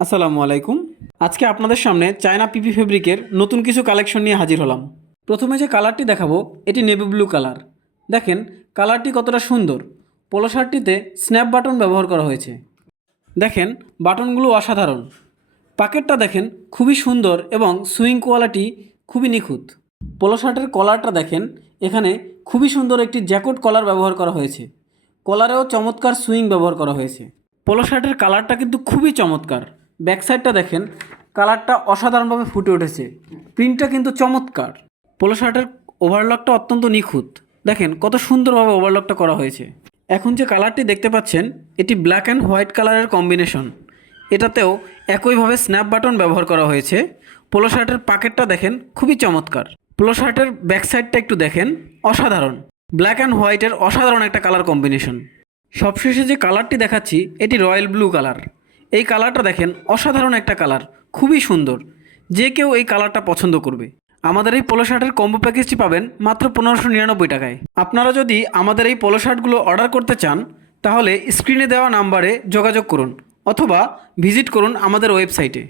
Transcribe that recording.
আসসালামু আলাইকুম। আজকে আপনাদের সামনে চায়না পিপি ফেব্রিকের নতুন কিছু কালেকশন নিয়ে হাজির হলাম। প্রথমে যে কালারটি দেখাবো এটি নেভি ব্লু কালার। দেখেন কালারটি কতটা সুন্দর। পোলো শার্টটিতে স্ন্যাপ বাটন ব্যবহার করা হয়েছে। দেখেন বাটনগুলো অসাধারণ। পকেটটা দেখেন খুবই সুন্দর এবং সুইং কোয়ালিটি খুবই নিখুঁত। পোলো শার্টের কলারটা দেখেন, এখানে খুবই সুন্দর একটি জ্যাকেট কলার ব্যবহার করা হয়েছে। কলারেও চমৎকার সুইং ব্যবহার করা হয়েছে। পোলো শার্টের কালারটা কিন্তু খুবই চমৎকার। ব্যাক সাইডটা দেখেন, কালারটা অসাধারণভাবে ফুটে উঠেছে। প্রিন্টটা কিন্তু চমৎকার। পোলো শার্টের ওভারলকটা অত্যন্ত নিখুঁত। দেখেন কত সুন্দরভাবে ওভারলকটা করা হয়েছে। এখন যে কালারটি দেখতে পাচ্ছেন এটি ব্ল্যাক অ্যান্ড হোয়াইট কালারের কম্বিনেশন। এটাতেও একইভাবে স্ন্যাপ বাটন ব্যবহার করা হয়েছে। পোলো শার্টের পকেটটা দেখেন খুবই চমৎকার। পোলো শার্টের ব্যাক সাইডটা একটু দেখেন, অসাধারণ। ব্ল্যাক অ্যান্ড হোয়াইটের অসাধারণ একটা কালার কম্বিনেশন। সবশেষে যে কালারটি দেখাচ্ছি এটি রয়্যাল ব্লু কালার। এই কালারটা দেখেন অসাধারণ একটা কালার, খুবই সুন্দর। যে কেউ এই কালারটা পছন্দ করবে। আমাদের এই পোলো শার্টের কম্বো প্যাকেজটি পাবেন মাত্র 1599 টাকায়। আপনারা যদি আমাদের এই পোলো শার্টগুলো অর্ডার করতে চান তাহলে স্ক্রিনে দেওয়া নাম্বারে যোগাযোগ করুন অথবা ভিজিট করুন আমাদের ওয়েবসাইটে।